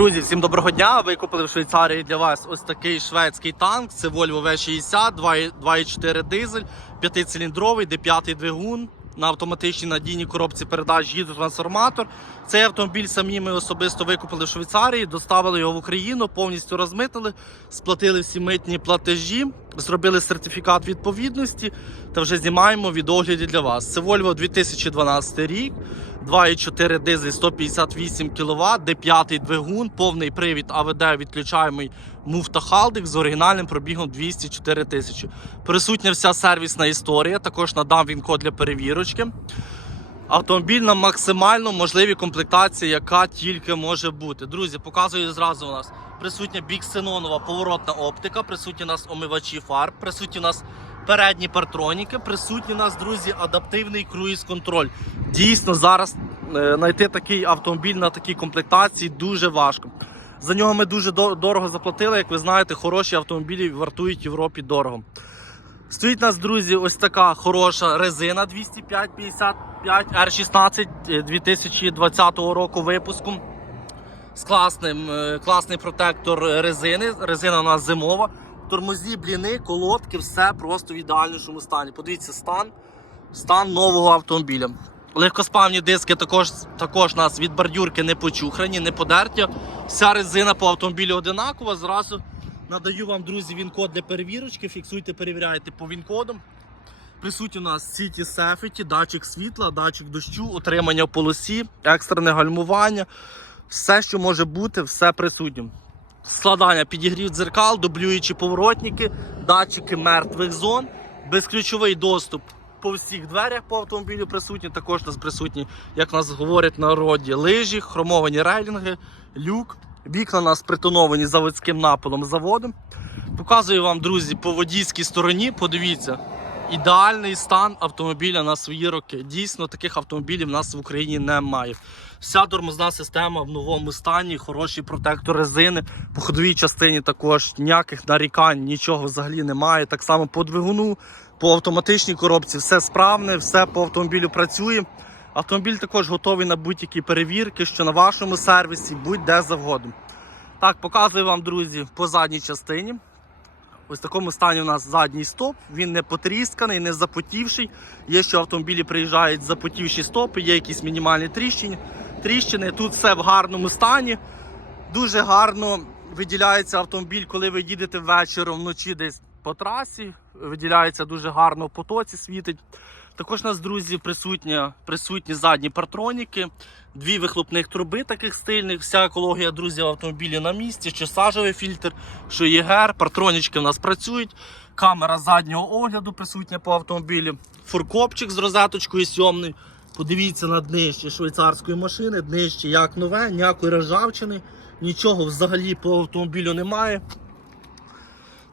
Друзі, всім доброго дня. Викупили в Швейцарії для вас ось такий шведський танк. Це Volvo V60, 2,4 дизель, 5-циліндровий, D5 двигун. На автоматичній надійній коробці передач гідротрансформатор. Цей автомобіль самі ми особисто викупили в Швейцарії, доставили його в Україну, повністю розмитили, сплатили всі митні платежі, зробили сертифікат відповідності та вже знімаємо від огляді для вас. Це Volvo 2012 рік, 2,4 дизель 158 кВт, D5 двигун, повний привід АВД відключаємий муфта Халдик з оригінальним пробігом 204 тисячі. Присутня вся сервісна історія. Також надам він код для перевірочки. Автомобіль на максимально можливій комплектації, яка тільки може бути. Друзі, показую зразу у нас. Присутня біксенонова поворотна оптика, присутні у нас омивачі фар, присутні у нас передні партроніки, присутні у нас, друзі, адаптивний круїз-контроль. Дійсно, зараз е, знайти такий автомобіль на такій комплектації дуже важко. За нього ми дуже дорого заплатили. Як ви знаєте, хороші автомобілі вартують в Європі дорого. Стоїть у нас, друзі, ось така хороша резина 205-55 R16 е, 2020 року випуску. З класним, е, класний протектор резини. Резина у нас зимова. Тормозні бліни, колодки, все просто в ідеальнішому стані. Подивіться стан, стан нового автомобіля. Легкоспавні диски також, також нас від бордюрки не почухрані, не подерті. Вся резина по автомобілю одинакова. Зразу надаю вам, друзі, він-код для перевірочки. Фіксуйте, перевіряйте по він-кодам. Присутні у нас City Safety, датчик світла, датчик дощу, утримання в полосі, екстрене гальмування. Все, що може бути, все присутнє. Складання підігрів дзеркал, дублюючі поворотники, датчики мертвих зон, безключовий доступ по всіх дверях по автомобілю присутні. Також нас присутні, як нас говорять в народі, лижі, хромовані рейлінги, люк. Вікна нас притоновані заводським напилом заводом. Показую вам, друзі, по водійській стороні. Подивіться, ідеальний стан автомобіля на свої роки. Дійсно, таких автомобілів в нас в Україні немає. Вся тормозна система в новому стані, хороший протектор резини. По ходовій частині також ніяких нарікань, нічого взагалі немає. Так само по двигуну, по автоматичній коробці, все справне, все по автомобілю працює. Автомобіль також готовий на будь-які перевірки, що на вашому сервісі, будь-де завгодно. Так, показую вам, друзі, по задній частині. Ось в такому стані у нас задній стоп. Він не потрісканий, не запотівший. Є, що автомобілі приїжджають запотівші стопи, є якісь мінімальні тріщини. тріщини. Тут все в гарному стані. Дуже гарно виділяється автомобіль, коли ви їдете ввечері вночі десь по трасі. Виділяється дуже гарно в потоці, світить. Також у нас, друзі, присутні, присутні задні партроніки, дві вихлопних труби таких стильних. Вся екологія, друзі, в автомобілі на місці, що сажовий фільтр, що ЄГР, партронічки в нас працюють. Камера заднього огляду присутня по автомобілі. Фуркопчик з розеточкою сьомний. Подивіться на днище швейцарської машини, днище як нове, ніякої ржавчини, нічого взагалі по автомобілю немає.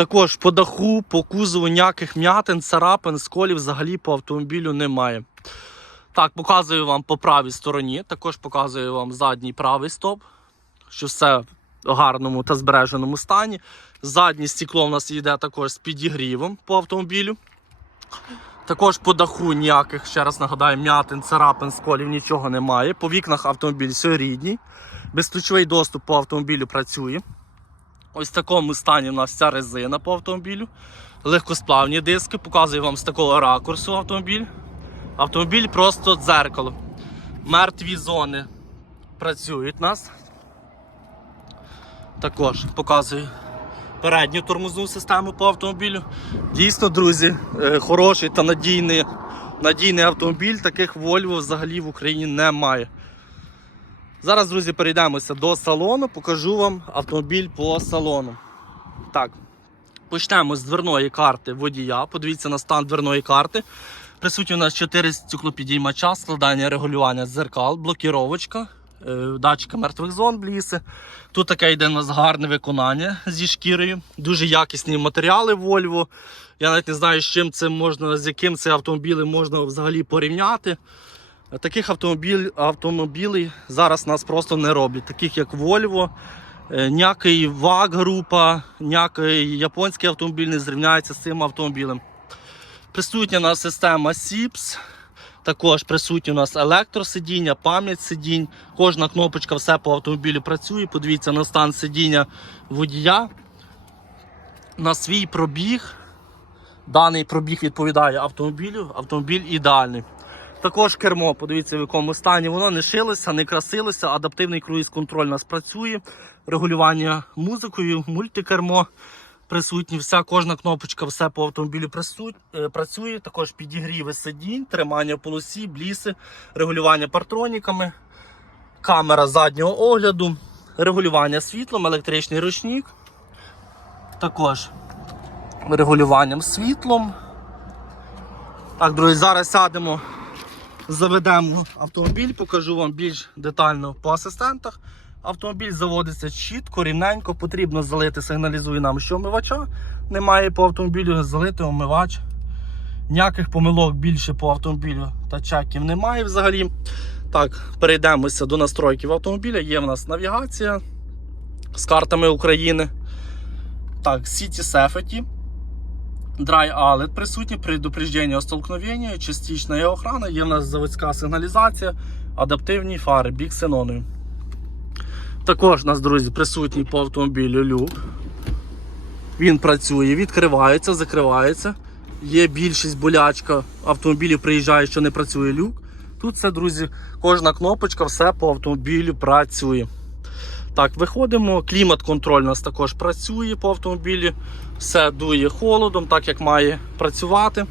Також по даху, по кузову ніяких м'ятин, царапин, сколів взагалі по автомобілю немає. Так, показую вам по правій стороні, також показую вам задній правий стоп, що все в гарному та збереженому стані. Заднє стекло у нас йде також з підігрівом по автомобілю. Також по даху ніяких, ще раз нагадаю, м'ятин, царапин, сколів нічого немає. По вікнах автомобіль все рідній. Безключовий доступ по автомобілю працює. Ось в такому стані у нас ця резина по автомобілю. Легкосплавні диски. Показую вам з такого ракурсу автомобіль. Автомобіль просто дзеркало. Мертві зони працюють у нас. Також показую передню тормозну систему по автомобілю. Дійсно, друзі, е, хороший та надійний, надійний автомобіль. Таких Volvo взагалі в Україні немає. Зараз, друзі, перейдемося до салону, покажу вам автомобіль по салону. Так, почнемо з дверної карти водія. Подивіться на стан дверної карти. Присутні у нас 4 стеклопідіймача, складання регулювання дзеркал, блокіровочка, е, датчика мертвих зон, бліси. Тут таке йде у нас гарне виконання зі шкірою. Дуже якісні матеріали Volvo. Я навіть не знаю, з чим це можна, з яким це автомобілем можна взагалі порівняти. Таких автомобіль, автомобілів зараз нас просто не роблять, таких як Volvo. Е, Ніякий ВАГ група, ніякий японський автомобіль не зрівняється з цим автомобілем. Присутня у нас система SIPS. Також присутні у нас електросидіння, пам'ять сидінь. Кожна кнопочка, все по автомобілю працює. Подивіться на стан сидіння водія. На свій пробіг. Даний пробіг відповідає автомобілю. Автомобіль ідеальний. Також кермо, подивіться в якому стані. Воно не шилося, не красилося. Адаптивний круїз-контроль у нас працює. Регулювання музикою, мультикермо присутні. Вся кожна кнопочка, все по автомобілю е, працює. Також підігріви сидінь, тримання полосі, бліси, регулювання партроніками, камера заднього огляду, регулювання світлом, електричний ручник. Також регулюванням світлом. Так, друзі, зараз сядемо, заведемо автомобіль, покажу вам більш детально по асистентах. Автомобіль заводиться чітко, рівненько, потрібно залити, сигналізує нам, що омивача немає по автомобілю, залити омивач. Ніяких помилок більше по автомобілю та чеків немає взагалі. Так, перейдемося до настройків автомобіля. Є в нас навігація з картами України. Так, City Safety. Dry Alert присутні, предупреждення о столкновенні, частична охрана, є в нас заводська сигналізація, адаптивні фари, бік ксеноною. Також у нас, друзі, присутній по автомобілю люк. Він працює, відкривається, закривається. Є більшість болячка автомобілів приїжджає, що не працює люк. Тут все, друзі, кожна кнопочка, все по автомобілю працює. Так, виходимо. Клімат-контроль у нас також працює по автомобілі. Все дує холодом, так як має працювати.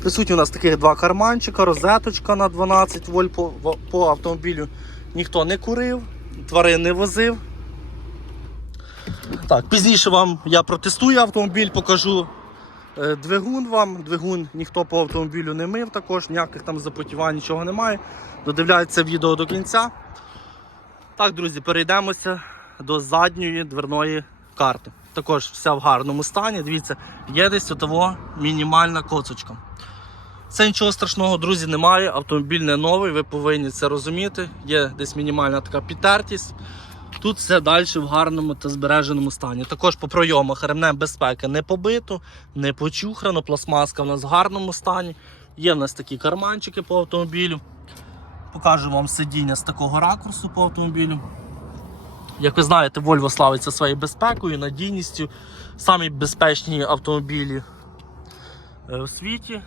Присутні у нас таких два карманчика, розеточка на 12 вольт по, по автомобілю. Ніхто не курив, тварин не возив. Так, пізніше вам я протестую автомобіль, покажу е, двигун вам. Двигун ніхто по автомобілю не мив також, ніяких там запотівань, нічого немає. Додивляється відео до кінця. Так, друзі, перейдемося до задньої дверної карти. Також вся в гарному стані. Дивіться, є десь отого мінімальна коцочка. Це нічого страшного, друзі, немає. Автомобіль не новий, ви повинні це розуміти. Є десь мінімальна така підтертість. Тут все далі в гарному та збереженому стані. Також по пройомах ремнем безпеки не побито, не почухрано, пластмаска в нас в гарному стані. Є в нас такі карманчики по автомобілю. Покажу вам сидіння з такого ракурсу по автомобілю. Як ви знаєте, Volvo славиться своєю безпекою, надійністю. Самі безпечні автомобілі е, у світі.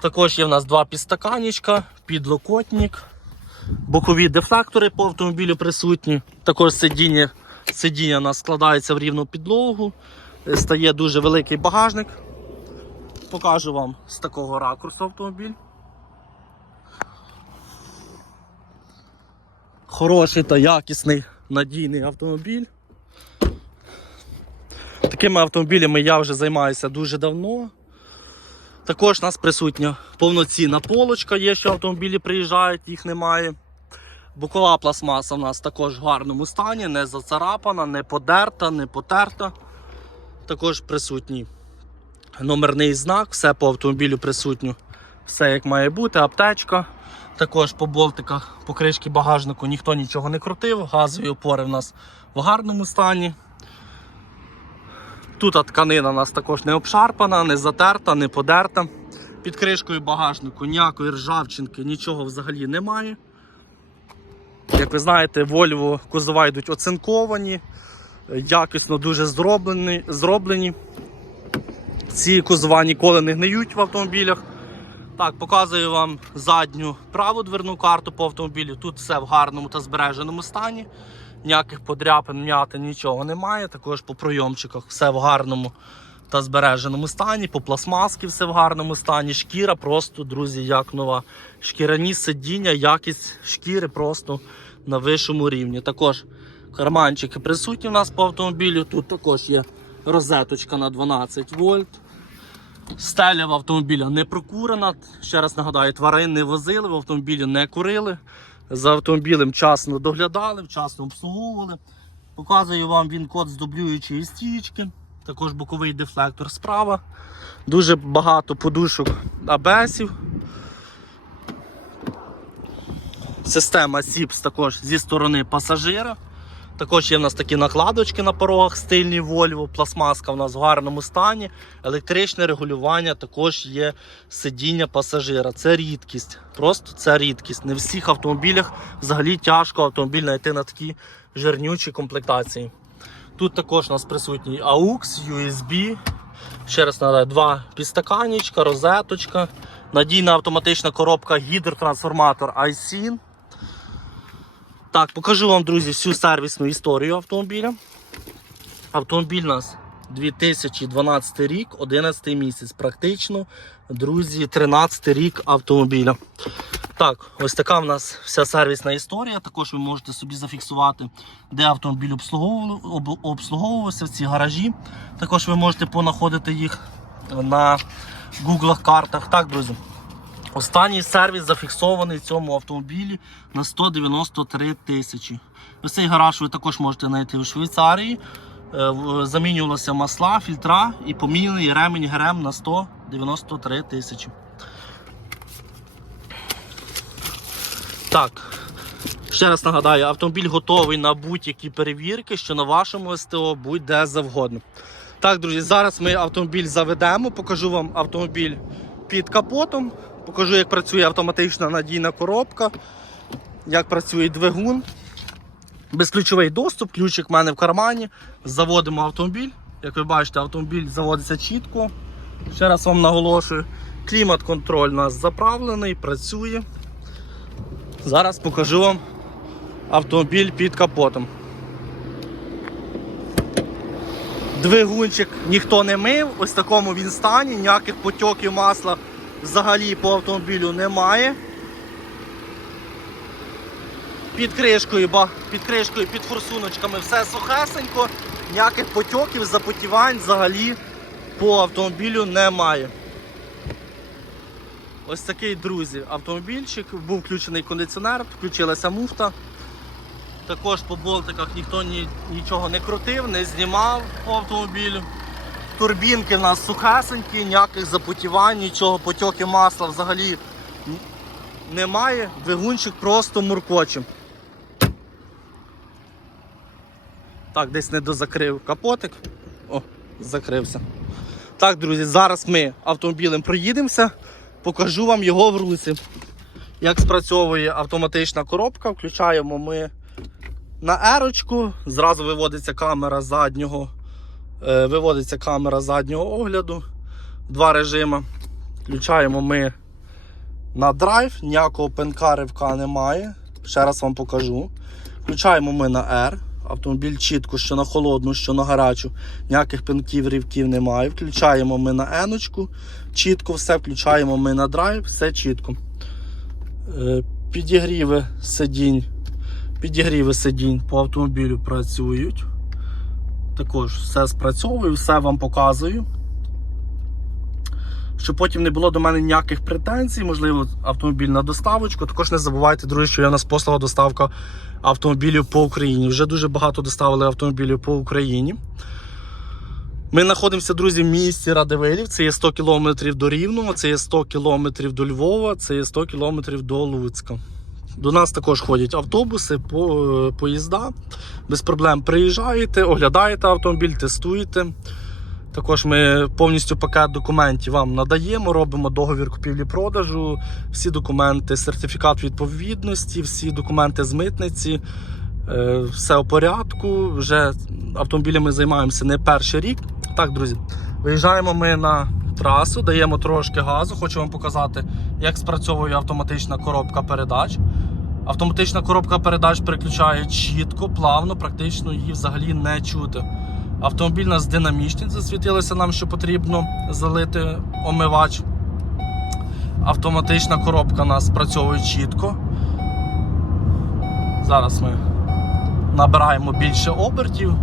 Також є в нас два підстаканічка, підлокотник, бокові дефлектори по автомобілю присутні. Також сидіння, сидіння у нас складається в рівну підлогу. Е, Стає дуже великий багажник. Покажу вам з такого ракурсу автомобіль. Хороший та якісний надійний автомобіль. Такими автомобілями я вже займаюся дуже давно. Також у нас присутня повноцінна полочка, є, що автомобілі приїжджають, їх немає. Бокова пластмаса у нас також в гарному стані, не зацарапана, не подерта, не потерта. Також присутній номерний знак, все по автомобілю присутньо, все як має бути, аптечка. Також по болтиках, по кришки багажнику ніхто нічого не крутив, газові опори в нас в гарному стані. Тут тканина у нас також не обшарпана, не затерта, не подерта. Під кришкою багажнику ніякої ржавчинки, нічого взагалі немає. Як ви знаєте, Volvo кузова йдуть оцинковані, якісно дуже зроблені. зроблені. Ці кузова ніколи не гниють в автомобілях. Так, показую вам задню праву дверну карту по автомобілю. Тут все в гарному та збереженому стані. Ніяких подряпин, м'яти, нічого немає. Також по пройомчиках все в гарному та збереженому стані. По пластмаски все в гарному стані. Шкіра просто, друзі, як нова. Шкіряні сидіння, якість шкіри просто на вищому рівні. Також карманчики присутні у нас по автомобілю. Тут також є розеточка на 12 вольт. Стеля в автомобіля не прокурена. Ще раз нагадаю, тварин не возили, в автомобілі не курили. За автомобілем вчасно доглядали, вчасно обслуговували. Показую вам він код з дублюючої стічки. Також боковий дефлектор справа. Дуже багато подушок абесів. Система SIPS також зі сторони пасажира. Також є в нас такі накладочки на порогах, стильні Volvo, пластмаска в нас в гарному стані. Електричне регулювання, також є сидіння пасажира. Це рідкість. Просто це рідкість. Не в всіх автомобілях взагалі тяжко автомобіль знайти на такі жирнючі комплектації. Тут також у нас присутній AUX, USB. Ще раз нагадаю, два підстаканічка, розеточка, надійна автоматична коробка, гідротрансформатор iSyn. Так, покажу вам, друзі, всю сервісну історію автомобіля. Автомобіль у нас 2012 рік, 11 місяць. Практично, друзі, 13 рік автомобіля. Так, ось така в нас вся сервісна історія. Також ви можете собі зафіксувати, де автомобіль обслуговувався в ці гаражі. Також ви можете понаходити їх на Google картах. Так, друзі. Останній сервіс зафіксований в цьому автомобілі на 193 тисячі. Ось цей гараж ви також можете знайти у Швейцарії. Е, Замінювалися масла, фільтра і поміняний ремень ГРМ на 193 тисячі. Так, ще раз нагадаю, автомобіль готовий на будь-які перевірки, що на вашому СТО будь-де завгодно. Так, друзі, зараз ми автомобіль заведемо, покажу вам автомобіль під капотом, покажу, як працює автоматична надійна коробка, як працює двигун. Безключовий доступ, ключик в мене в кармані. Заводимо автомобіль. Як ви бачите, автомобіль заводиться чітко. Ще раз вам наголошую, клімат-контроль у нас заправлений, працює. Зараз покажу вам автомобіль під капотом. Двигунчик ніхто не мив, ось в такому він стані, ніяких потьоків масла взагалі по автомобілю немає. Під кришкою, під кришкою, під форсуночками все сухесенько, ніяких потьоків, запотівань взагалі по автомобілю немає. Ось такий, друзі, автомобільчик. Був включений кондиціонер, включилася муфта. Також по болтиках ніхто ні, нічого не крутив, не знімав по автомобілю. Турбінки в нас сухесенькі, ніяких запотівань, нічого, потьоки масла взагалі немає. Двигунчик просто муркоче. Так, десь не дозакрив капотик. О, закрився. Так, друзі, зараз ми автомобілем проїдемося, покажу вам його в руці. Як спрацьовує автоматична коробка, включаємо ми на ерочку, зразу виводиться камера заднього, виводиться камера заднього огляду. Два режими. Включаємо ми на драйв, ніякого пенка ривка немає. Ще раз вам покажу. Включаємо ми на R. Автомобіль чітко, що на холодну, що на гарячу. Ніяких пинків, рівків немає. Включаємо ми на N, чітко все, включаємо ми на драйв, все чітко. Е, Підігріви сидінь. Підігріви сидінь по автомобілю працюють. Також все спрацьовую, все вам показую. Щоб потім не було до мене ніяких претензій, можливо, автомобіль на доставочку. Також не забувайте, друзі, що є у нас послуга доставка автомобілів по Україні. Вже дуже багато доставили автомобілів по Україні. Ми знаходимося, друзі, в місті Радивилів. Це є 100 кілометрів до Рівного, це є 100 кілометрів до Львова, це є 100 кілометрів до Луцька. До нас також ходять автобуси, по- поїзда. Без проблем приїжджаєте, оглядаєте автомобіль, тестуєте. Також ми повністю пакет документів вам надаємо, робимо договір купівлі-продажу, всі документи, сертифікат відповідності, всі документи з митниці. Е, Все у порядку. Вже автомобілями займаємося не перший рік. Так, друзі, виїжджаємо ми на трасу, даємо трошки газу. Хочу вам показати, як спрацьовує автоматична коробка передач. Автоматична коробка передач переключає чітко, плавно, практично її взагалі не чути. Автомобіль нас динамічний, засвітилося нам, що потрібно залити омивач. Автоматична коробка у нас працює чітко. Зараз ми набираємо більше обертів.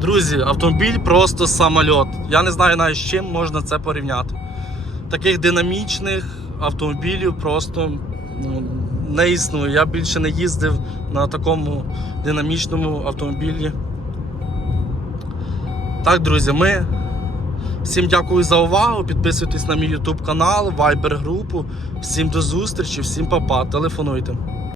Друзі, автомобіль просто самольот. Я не знаю навіть з чим можна це порівняти. Таких динамічних автомобілів просто ну, не існує. Я більше не їздив на такому динамічному автомобілі. Так, друзі, ми всім дякую за увагу. Підписуйтесь на мій YouTube канал, Viber групу. Всім до зустрічі, всім па-па, телефонуйте.